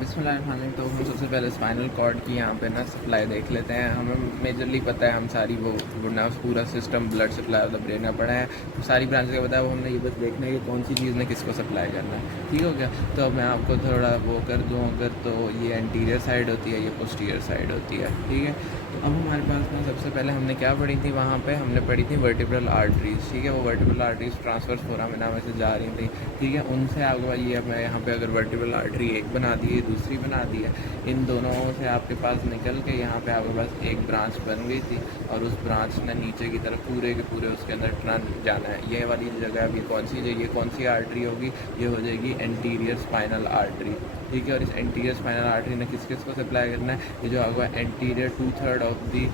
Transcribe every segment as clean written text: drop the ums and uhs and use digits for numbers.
बिस्मिल्लाहिर्रहमानिर्रहीम। तो हम सबसे पहले स्पाइनल कॉर्ड की यहाँ पे ना सप्लाई देख लेते हैं। हमें मेजरली पता है, हम सारी वो नर्व्स पूरा system blood supply of the brain में पड़ा है, तो सारी ब्रांच का पता है। वो हमने ये बस देखना है कि कौन सी चीज़ ने किसको सप्लाई करना है। ठीक हो गया। तो अब मैं आपको थोड़ा वो कर दूँ अगर, तो ये एंटीरियर साइड होती है, ये पोस्टीरियर साइड होती है। ठीक है। तो अब हमारे पास ना सबसे पहले हमने क्या पढ़ी थी, वहाँ पे हमने पढ़ी थी वर्टिब्रल आर्टरीज। ठीक है। वो वर्टिब्रल आर्टरीज ट्रांसवर्स फोरामिना में से जा रही थी। ठीक है। उनसे आपके पास ये मैं यहाँ पे अगर वर्टिब्रल आर्टरी एक बना दी है, दूसरी बना दी है, इन दोनों से आपके पास निकल के यहाँ पे आपके पास एक ब्रांच बन गई थी, और उस ब्रांच ने नीचे की तरफ पूरे के पूरे उसके अंदर टर्न जाना है। ये वाली जगह अभी कौन सी है, ये कौन सी आर्टरी होगी, ये हो जाएगी एंटीरियर स्पाइनल आर्टरी। ठीक है। और इस एंटीरियर स्पाइनल आर्टरी ने किस किस को सप्लाई करना है, ये जो आपका एंटीरियर 2/3 ऑफ दी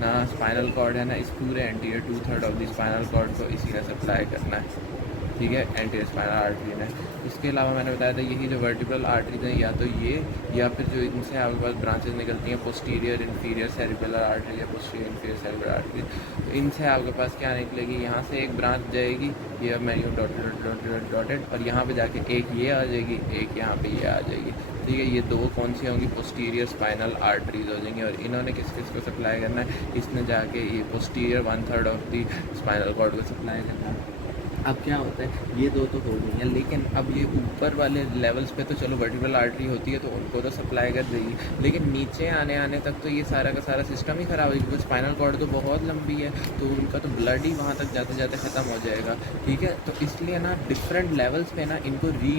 ना स्पाइनल कॉर्ड है ना, इस पूरे anterior 2/3 of the spinal cord को इसी ने सप्लाई करना है। ठीक है। एंटीरियर स्पाइनल आर्टरी ने। इसके अलावा मैंने बताया था यही जो वर्टिब्रल आर्टरीज हैं, या तो ये, या फिर जो इनसे आपके पास ब्रांचेस निकलती हैं पोस्टीरियर इंफीरियर सेरिब्रल आर्टरी या पोस्टीरियर इंफीरियर सेरिब्रल आर्टरी, तो इनसे आपके पास क्या निकलेगी, यहाँ से एक ब्रांच जाएगी, ये अब मैं यूँ डॉटेड, और यहाँ पे जाके एक ये आ जाएगी, एक यहाँ पे ये आ जाएगी। ठीक है। ये दो कौन सी होंगी, पोस्टीरियर स्पाइनल आर्टरीज हो जाएंगी। और इन्होंने किस किस को सप्लाई करना है, इसने जाके ये posterior 1/3 of the spinal cord को सप्लाई करना है। अब क्या होता है, ये दो तो हो गई हैं, लेकिन अब ये ऊपर वाले लेवल्स पे तो चलो वर्टिब्रल आर्टरी होती है तो उनको तो सप्लाई कर देगी, लेकिन नीचे आने तक तो ये सारा का सारा सिस्टम ही ख़राब है, क्योंकि स्पाइनल कॉर्ड तो बहुत लंबी है, तो उनका तो ब्लड ही वहाँ तक जाते जाते ख़त्म हो जाएगा। ठीक है। तो इसलिए ना डिफरेंट लेवल्स पे ना इनको री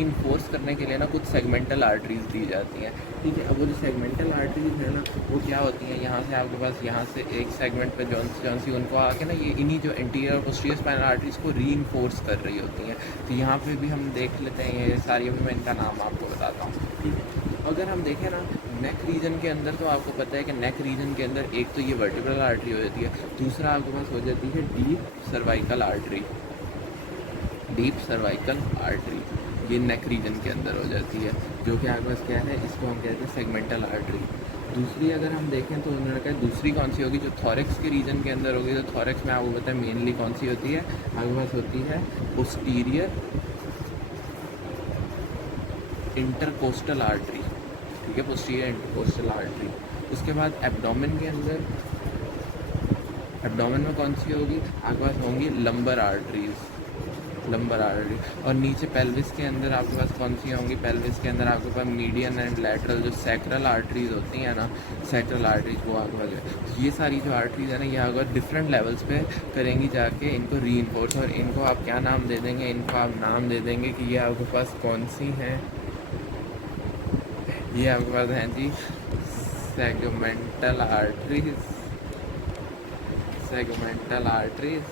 करने के लिए ना कुछ सेगमेंटल आर्टरीज दी जाती हैं। ठीक है। अब वो जो सेगमेंटल आर्टरीज है ना, वो क्या होती हैं, यहाँ से आपके पास यहाँ से एक सेगमेंट पे जौन सी उनको आके ना ये इन्हीं जो इंटीरियर पोस्टीरियर स्पाइनल आर्टरीज को री कर रही होती हैं। तो यहाँ पे भी हम देख लेते हैं ये सारी, अभी मैं इनका नाम आपको बताता हूँ। ठीक है। अगर हम देखें ना नेक रीजन के अंदर, तो आपको पता है कि नेक रीजन के अंदर एक तो ये वर्टिब्रल आर्टरी हो जाती है, दूसरा आपके पास हो जाती है deep cervical artery. Deep cervical artery ये नेक रीजन के अंदर हो जाती है, जो कि आपके पास क्या है, इसको हम कहते हैं सेगमेंटल आर्टरी। दूसरी अगर हम देखें तो उन्होंने कहा दूसरी कौन सी होगी, जो थॉरेक्स के रीजन के अंदर होगी। तो थॉरेक्स में आपको पता है मेनली कौन सी होती है, आपके पास होती है पोस्टीरियर इंटरकोस्टल आर्टरी। ठीक है। Posterior intercostal artery. उसके बाद एब्डोमेन के अंदर, एब्डोमेन में कौन सी होगी, आपके पास होंगी लंबर आर्टरीज, लंबर आर्टरी। और नीचे पेल्विस के अंदर आपके पास कौन सी होंगी, पेल्विस के अंदर आपके पास मीडियन एंड लैटरल जो सैक्रल आर्टरीज होती हैं ना, सैक्रल आर्टरीज, वो आपके पास ये सारी जो आर्टरीज है ना, ये अगर डिफरेंट लेवल्स पे करेंगी जाके इनको रीइंफोर्स। और इनको आप क्या नाम दे देंगे, इनको आप नाम दे देंगे कि ये आपके पास कौन सी हैं, ये आपके पास हैं जी सेगमेंटल आर्टरीज, सेगमेंटल आर्टरीज।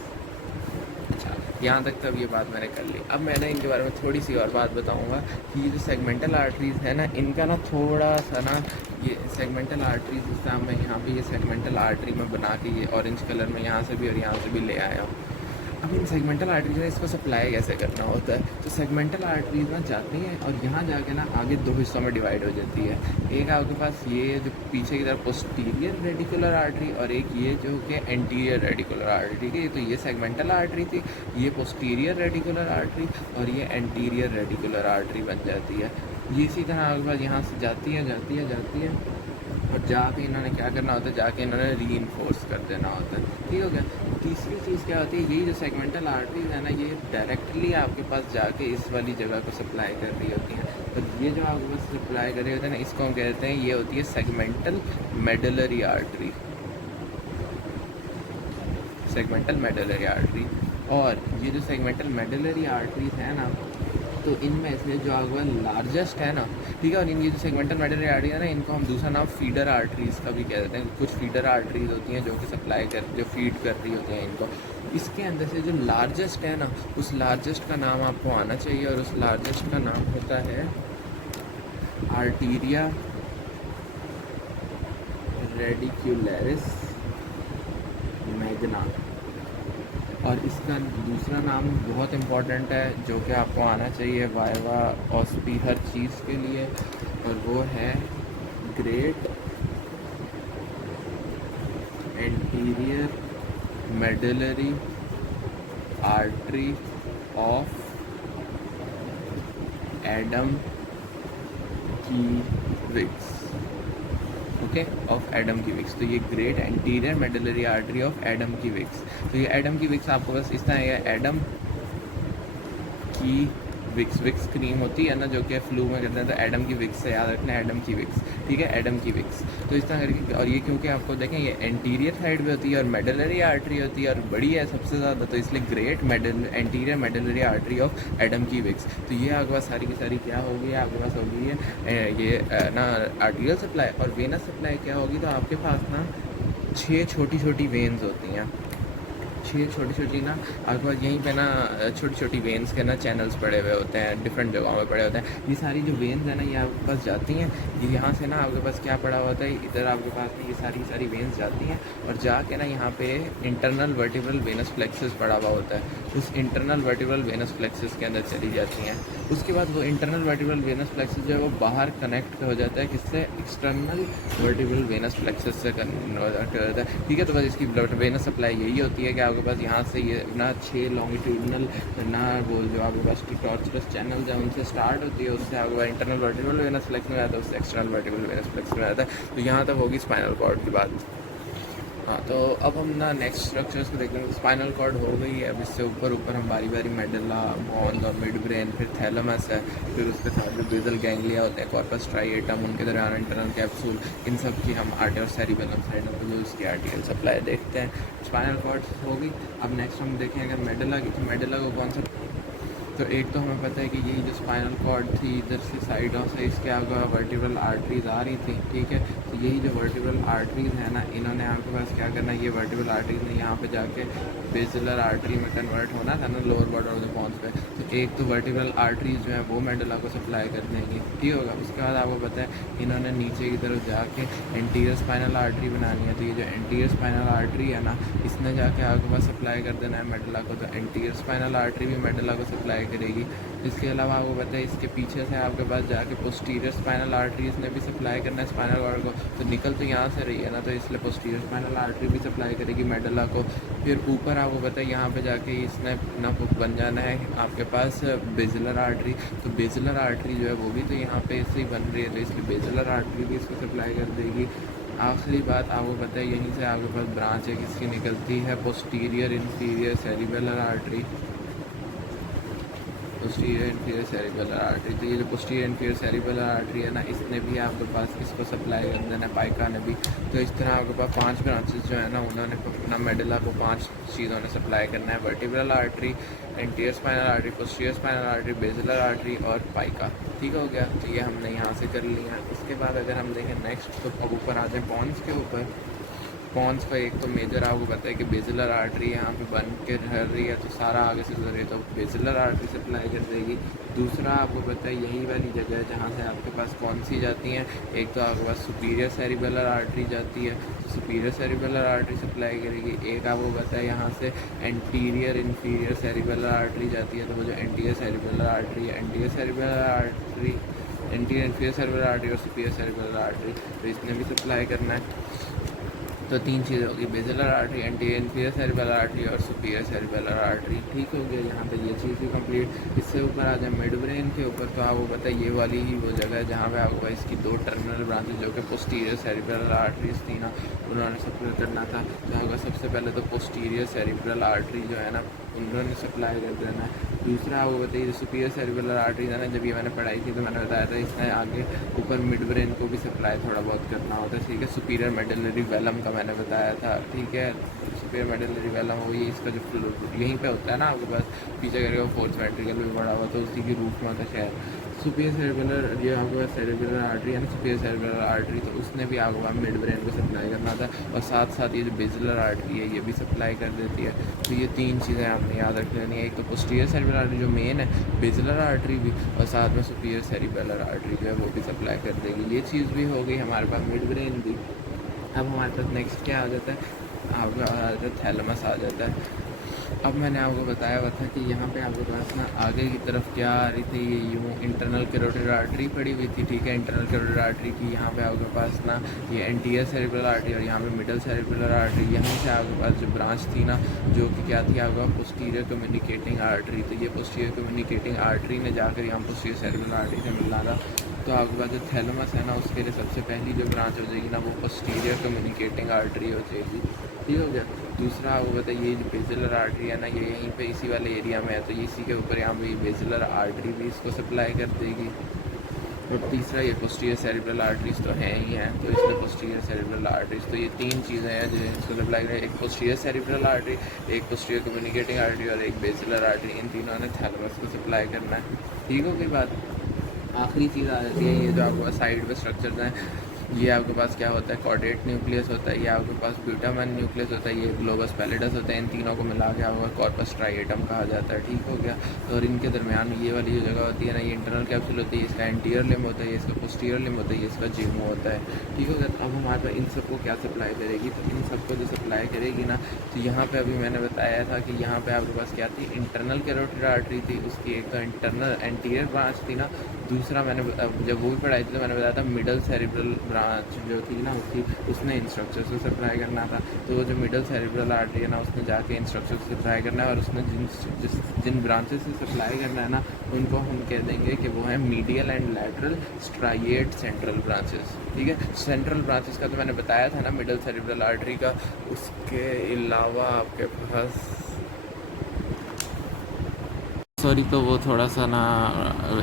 अच्छा, यहाँ तक तो अब ये बात मैंने कर ली। अब मैंने इनके बारे में थोड़ी सी और बात बताऊँगा कि ये जो सेगमेंटल आर्टरीज है ना, इनका ना थोड़ा सा ना, ये सेगमेंटल आर्टरीज जिस तरह मैं यहाँ पे ये सेगमेंटल आर्टरी में बना के ये ऑरेंज कलर में यहाँ से भी और यहाँ से भी ले आया हूँ। अब इन सेगमेंटल आर्टरीज है, इसको सप्लाई कैसे करना होता है, तो सेगमेंटल आर्टरीज ना जाती हैं और यहाँ जाके ना आगे दो हिस्सों में डिवाइड हो जाती है। एक आपके पास ये जो पीछे की तरफ पोस्टीरियर रेडिकुलर आर्टरी, और एक ये जो कि एंटीरियर रेडिकुलर आर्टरी। ठीक है। तो ये सेगमेंटल आर्टरी थी, ये पोस्टीरियर रेडिकुलर आर्टरी, और ये एंटीरियर रेडिकुलर आर्टरी बन जाती है। ये इसी तरह आपके पास यहाँ से जाती है और जाके इन्होंने क्या करना होता है, जाके इन्होंने रीइंफोर्स कर देना होता है। ठीक हो गया। तीसरी चीज़ क्या होती है, यही जो सेगमेंटल आर्टरीज है ना, ये डायरेक्टली आपके पास जाके इस वाली जगह को सप्लाई कर रही होती हैं। और ये जो आपके पास सप्लाई कर रही होती है ना, इसको हम कहते हैं, ये होती है segmental medullary artery, segmental medullary artery. और ये जो सेगमेंटल मेडुलरी आर्टरीज है ना, तो इनमें से जो आपका लार्जेस्ट है ना, ठीक है, और इनकी जो सेगमेंटल मेडुलरी आर्टरी है ना, इनको हम दूसरा नाम फीडर आर्टरीज का भी कह देते हैं। कुछ फीडर आर्टरीज होती हैं जो कि सप्लाई कर, जो फीड कर रही होती हैं इनको। इसके अंदर से जो लार्जेस्ट है ना, उस लार्जेस्ट का नाम आपको आना चाहिए, और उस लार्जेस्ट का नाम होता है आर्टीरिया रेडिकुलरिस मैग्ना। और इसका दूसरा नाम बहुत इम्पॉर्टेंट है, जो कि आपको आना चाहिए वाइवा ऑस्पी हर चीज़ के लिए, और वो है great anterior medullary artery of Adamkiewicz, okay, of Adamkiewicz. तो ये great anterior medullary artery of Adamkiewicz. तो ये एडम कीविक्स आपको बस इस तरह है, एडम की विक्स, विक्स क्रीम होती है ना जो कि फ्लू में करते हैं, तो एडम की विक्स से याद रखना है, एडम की विक्स, ठीक है, एडम की विक्स। तो इस तरह करके, और ये क्योंकि आपको देखें ये एंटीरियर साइड पे होती है और मेडुलरी आर्टरी होती है और बड़ी है सबसे ज़्यादा, तो इसलिए great anterior medullary artery of Adam की विक्स। तो ये आपके पास सारी की सारी क्या होगी, आपके पास होगी ये ना आर्टीरियल सप्लाई। और वेनस सप्लाई क्या होगी, तो आपके पास ना 6 छोटी छोटी वेन्स होती हैं, 6 छोटी छोटी ना आपके पास यहीं पे ना छोटी छोटी वेन्स के ना चैनल्स पड़े हुए होते हैं, डिफरेंट जगहों में पड़े होते हैं। ये सारी जो वेन्स हैं ना ये आपके पास जाती हैं, ये यहाँ से ना आपके पास क्या पड़ा होता है, इधर आपके पास में ये सारी वेन्स जाती हैं और जाके ना यहाँ पे इंटरनल वर्टिब्रल वेनस फ्लेक्सस पड़ा हुआ होता है, उस इंटरनल वर्टिब्रल वेनस फ्लेक्सस के अंदर चली जाती हैं। उसके बाद वो इंटरनल वर्टिब्रल वेनस फ्लेक्सस जो है वो बाहर कनेक्ट हो जाता है, किससे, एक्सटर्नल वर्टिब्रल वेनस फ्लेक्सस से कनेक्ट हो जाता है, ठीक है। तो बस इसकी ब्लड वेनस सप्लाई यही होती है कि आपके पास यहाँ से ये ना 6 लॉन्गिट्यूडनल ना वो जो आपके पास टॉर्चरस चैनल है उनसे स्टार्ट होती है, उससे आपके पास इंटरनल वर्टिब्रल वेनस फ्लेक्स में आता है, उससे एक्सटर्नल वर्टिब्रल वेनस फ्लेक्स में आता है। तो यहाँ तक होगी स्पाइनल कॉर्ड की बात। हाँ, तो अब हम ना नेक्स्ट स्ट्रक्चर्स को देख लेंगे। स्पाइनल कॉर्ड हो गई है, अब इससे ऊपर हम बारी बारी मेडुला, बोन्स और मिड ब्रेन, फिर थैलेमस है, फिर उसके साथ जो बेसल गैंग्लिया होते हैं, कॉर्पस स्ट्राइएटम, उनके दरमियान इंटरनल कैप्सूल, इन सब की हम आर्टियल सेरिबेलम साइड में जो उसकी आर्टियल सप्लाई देखते हैं। स्पाइनल कॉर्ड हो गई। अब नेक्स्ट हम देखें अगर मेडुला की, तो मेडुला को कौन सा, तो एक तो हमें पता है कि यही जो स्पाइनल कॉर्ड थी इधर से साइडों से इसके आगे वर्टिब्रल आर्टरीज आ रही थी, ठीक है। तो यही जो वर्टिब्रल आर्टरीज है ना, इन्होंने आपके पास क्या करना है, ये वर्टिब्रल आर्टरीज ने यहाँ पे जाके बेसिलर आर्टरी में कन्वर्ट होना था ना lower border of the pons पे। तो एक तो वर्टिब्रल आर्टरीज जो है वो मेडुला को सप्लाई कर देंगी, ठीक होगा। उसके बाद आपको पता है इन्होंने नीचे की तरफ जाके एंटीरियर स्पाइनल आर्टरी बनानी है, तो ये जो एंटीरियर स्पाइनल आर्टरी है ना, इसने जाके आपके पास सप्लाई कर देना है मेडुला को। तो एंटीरियर स्पाइनल आर्टरी भी मेडुला को सप्लाई करेगी। इसके अलावा आपको पता है इसके पीछे से आपके पास जाके पोस्टीरियर स्पाइनल आर्टरी इसने भी सप्लाई करना है स्पाइनल कॉर्ड को। तो निकल तो यहाँ से रही है ना, तो इसलिए पोस्टीरियर स्पाइनल आर्टरी भी सप्लाई करेगी मेडुला को। फिर ऊपर आपको पता है यहाँ पे जाके इसने ना बन जाना है आपके पास बेसिलर आर्टरी। तो बेसिलर आर्टरी जो है वो भी तो यहाँ पे इससे ही बन रही है, तो इसलिए बेसिलर आर्टरी भी इसको सप्लाई कर देगी। आखिरी बात आपको पता है यहीं से आपके पास ब्रांच है किसकी निकलती है, posterior inferior cerebellar artery, posterior inferior cerebellar artery. तो ये जो पोस्टीरियर इन्फीरियर सेरिबेलर आर्टरी है ना, इसने भी आपके पास इसको सप्लाई कर देना है, पाइका ने भी। तो इस तरह आपके पास 5 ब्रांचेस जो है ना, उन्होंने अपना मेडुला को 5 चीज़ों ने सप्लाई करना है, vertebral artery, anterior spinal artery, posterior spinal artery, basilar artery और पाइका, ठीक हो गया। तो ये हमने यहाँ से कर लिया। इसके बाद अगर हम देखें नेक्स्ट, तो अब ऊपर आ जाए पॉन्स के ऊपर। पॉन्स का एक तो मेजर आपको पता है कि बेसिलर आर्टरी यहाँ पे बन के रह रही है, तो सारा आगे से गुजर रही है, तो बेसिलर आर्टरी सप्लाई कर देगी। दूसरा आपको पता है यही वाली जगह है जहाँ से आपके पास कौन सी जाती हैं, एक तो आपके पास सुपीरियर सेरिबेलर आर्टरी जाती है, तो सुपीरियर सेरिबेलर आर्टरी सप्लाई करेगी। एक आपको पता है यहाँ से एंटीरियर इन्फीरियर सेरिबेलर आर्टरी जाती है, तो वो जो एंटीरियर सेरिबेलर आर्टरी है, anterior cerebellar artery, anterior inferior cerebellar artery और सुपीरियर सेरिबेलर आर्टरी, तो इसने भी सप्लाई करना है। तो 3 चीज़ें होगी, basilar artery, anterior inferior cerebellar artery और सुपीरियर सेरिबेलर आर्टरी, ठीक हो गया। यहाँ पे ये चीज़ भी कंप्लीट। इससे ऊपर आ जाए मिड ब्रेन के ऊपर, तो आपको पता है ये वाली ही वो जगह है जहाँ पे आपको इसकी 2 टर्मिनल ब्रांचेज जो कि पोस्टीरियर सेरिबेलर आर्टरीज थी ना, उन्होंने सप्लाई करना था। तो होगा सबसे पहले तो पोस्टीरियर सेरिब्रल आर्टरी जो है ना, उन्होंने सप्लाई कर देना है। दूसरा वो बताइए सुपीरियर सेरिब्रल आर्टरी है ना, जब ये मैंने पढ़ाई थी तो मैंने बताया था इसने आगे ऊपर मिड ब्रेन को भी सप्लाई थोड़ा बहुत करना होता है, ठीक है। सुपीरियर मेडुलरी वेलम का मैंने बताया था, ठीक है। सुपीरियर मेडुलरी वेलम हो, ये इसका जो यहीं पे होता है ना आपके पास, पीछे करके वो 4th वेंट्रिकल भी बड़ा हुआ, तो उसी की रूफ में होता है शायद। सुपीरियर सेरिब्रल, ये आपके पास सेरिब्रल आर्टरी है ना, सुपीरियर सेरिब्रल आर्टरी, तो उसने भी आपको पास मिड ब्रेन को सप्लाई करना था। और साथ साथ ये जो बेसिलर आर्टरी है ये भी सप्लाई कर देती है। तो ये 3 चीज़ें आपने याद रख लेनी है, एक तो पोस्टीरियर सेरिब्रल आर्टरी जो मेन है, बेसिलर आर्टरी भी, और साथ में सुपीरियर सेरिब्रल आर्टरी जो है वो भी सप्लाई कर देगी। ये चीज़ भी हो गई हमारे पास, मिड ब्रेन भी। अब हमारे पास नेक्स्ट क्या आ जाता है, आपका आ जाता है थैलेमस आ जाता है। अब मैंने आपको बताया हुआ था कि यहाँ पे आपके पास ना आगे की तरफ क्या आ रही थी, ये यूँ इंटरनल कैरोटिड आर्टरी पड़ी हुई थी, ठीक है। इंटरनल कैरोटिड आर्टरी की यहाँ पे आपके पास ना ये एंटीरियर सेरिब्रल आर्टरी और यहाँ पे मिडल सेरिब्रल आर्टरी, यहाँ से आपके पास जो ब्रांच थी ना, जो कि क्या थी आपका पोस्टीरियर कम्युनिकेटिंग आर्टरी। तो ये पोस्टीरियर कम्युनिकेटिंग आर्टरी ने जाकर यहाँ पोस्टीरियर सेरिब्रल आर्टरी से मिलना था। तो आपके पास जो थैलेमस है ना, उसके लिए सबसे पहली जो ब्रांच हो जाएगी ना, वो पोस्टीरियर कम्युनिकेटिंग आर्टरी हो जाएगी। ठीक हो गया। दूसरा आपको पता है ये जो बेसिलर आर्टरी है ना, ये यहीं पे इसी वाले एरिया में है, तो ये इसी के ऊपर यहाँ पे बेसिलर आर्टरी भी इसको सप्लाई कर देगी। और तीसरा ये पोस्टीरियर सेरिब्रल आर्टरीज तो हैं ही हैं, तो इसलिए पोस्टीरियर सेरिब्रल आर्टरीज, तो ये तीन चीज़ें हैं जो इसको सप्लाई करें, एक पोस्टीरियर सेरिब्रल आर्टरी, एक पोस्टीरियर कम्युनिकेटिंग आर्टरी और एक बेसिलर आर्टरी। इन तीनों ने थैलेमस को सप्लाई करना है। ठीक हो गई बात। आखिरी चीज़ आ जाती है ये जो आपके पास साइड पे स्ट्रक्चर्स हैं, ये आपके पास क्या होता है, कॉर्डेट न्यूक्लियस होता है, ये आपके पास ब्यूटामैन न्यूक्लियस होता है, ये ग्लोबस पैलिडस होता है। इन तीनों को मिला के आपका कॉर्पस स्ट्राइएटम कहा जाता है। ठीक हो गया। तो और इनके दरमियान ये वाली जो जगह होती है ना, ये इंटरनल कैप्सूल होती है, इसका एंटीरियर लिम्ब होता है, ये इसका पोस्टीरियर लिम्ब होता है, ये इसका जीमो होता है। ठीक हो गया। तो अब हमारे पास इन सबको क्या सप्लाई करेगी, तो इन सबको जो सप्लाई करेगी ना, तो यहाँ पे अभी मैंने बताया था कि यहाँ पे आपके पास क्या थी, इंटरनल कैरोटिड आर्टरी थी, उसकी एक तो इंटरनल एंटीरियर ब्रांच थी ना, दूसरा मैंने जब वो भी पढ़ाई थी तो मैंने बताया था मिडल सेरिब्रल ब्रांच जो थी ना, उसने इंस्ट्रक्चर से सप्लाई करना था। तो वो जो मिडल सेरिब्रल आर्टरी है ना, उसने जाके इंस्ट्रक्चर से सप्लाई करना है, और उसने जिन ब्रांचेस से सप्लाई करना है ना, उनको हम कह देंगे कि वो है medial and lateral striate central branches. ठीक है। सेंट्रल ब्रांचेस का तो मैंने बताया था ना, मिडल सेरिब्रल आर्टरी का। उसके अलावा आपके पास सॉरी, तो वो थोड़ा सा ना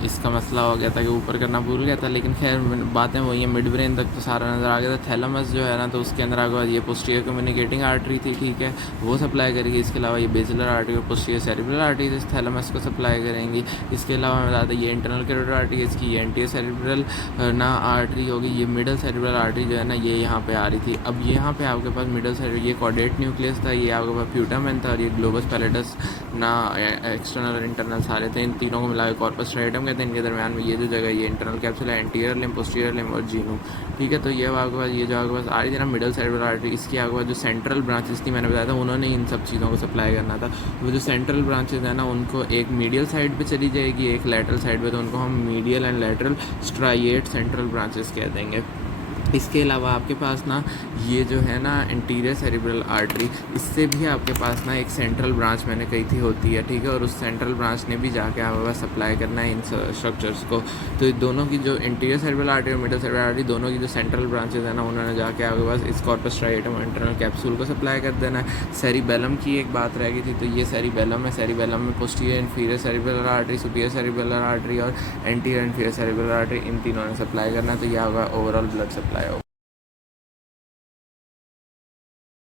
इसका मसला हो गया था कि ऊपर करना भूल गया था, लेकिन खैर बातें वही है, मिड ब्रेन तक तो सारा नज़र आ गया था। थैलेमस जो है ना, तो उसके अंदर आगे ये पोस्टीरियर कम्युनिकेटिंग आर्टरी थी। ठीक है, वो सप्लाई करेगी। इसके अलावा ये बेसिलर आर्टरी और पोस्टीरियर सेरिब्रल आर्टरी इस थैलेमस को सप्लाई करेंगी। इसके अलावा मैं बता दें, ये इंटरनल कैरोटिड आर्टरी, इसकी ये एंटीरियर सेरिब्रल ना आर्टरी होगी। ये मिडल सेरिब्रल आर्टरी जो है ना, ये यहाँ पे आ रही थी। अब यहाँ पे आपके पास मिडल सेरिब्रल, ये कॉर्डेट न्यूक्लियस था, ये आपके पास प्यूटामेन था, और ये ग्लोबस पैलेटस ना एक्सटर्नल और इंटरनल सारे थे। इन तीनों को मिलाकर कॉर्पस स्ट्राइएटम कहते हैं। इनके दरमियान में ये जो जगह, ये इंटरनल कैप्सूल है, एंटीरियर लिम्ब, पोस्टीरियर लिम्ब और जीनू। ठीक है। तो ये आपके पास ये जो आपके पास आ रही थी ना मिडल सेरिब्रल आर्टरी, इसकी आपके पास जो सेंट्रल ब्रांचेस थी, मैंने बताया था उन्होंने इन सब चीज़ों को सप्लाई करना था। वो जो सेंट्रल ब्रांचेस है ना, उनको एक मीडियल साइड पे चली जाएगी, एक लैटरल साइड पे, तो उनको हम medial and lateral striate central branches कह देंगे। इसके अलावा आपके पास ना ये जो है ना इंटीरियर सेरिब्रल आर्टरी, इससे भी आपके पास ना एक सेंट्रल ब्रांच मैंने कही थी होती है। ठीक है। और उस सेंट्रल ब्रांच ने भी जाके आपके पास सप्लाई करना है इन स्ट्रक्चर्स को। तो दोनों की जो इंटीरियर सेरिब्रल आर्टरी और मिडल सेरिब्रल आर्टरी, दोनों की जो सेंट्रल ब्रांचेज है ना, उन्होंने जाके आपके पास इस कॉर्पस स्ट्राइएटम और इंटरनल कैप्सूल को सप्लाई कर देना है। सेरिबेलम की एक बात रह गई थी, तो ये सेरिबेलम है। सेरिबेलम में posterior inferior cerebral artery, superior cerebral artery और एंटीरियर इन्फीरियर सेरिब्रल आर्टरी, इन तीनों ने सप्लाई करना है। तो यह होगा ओवरऑल ब्लड सप्लाई।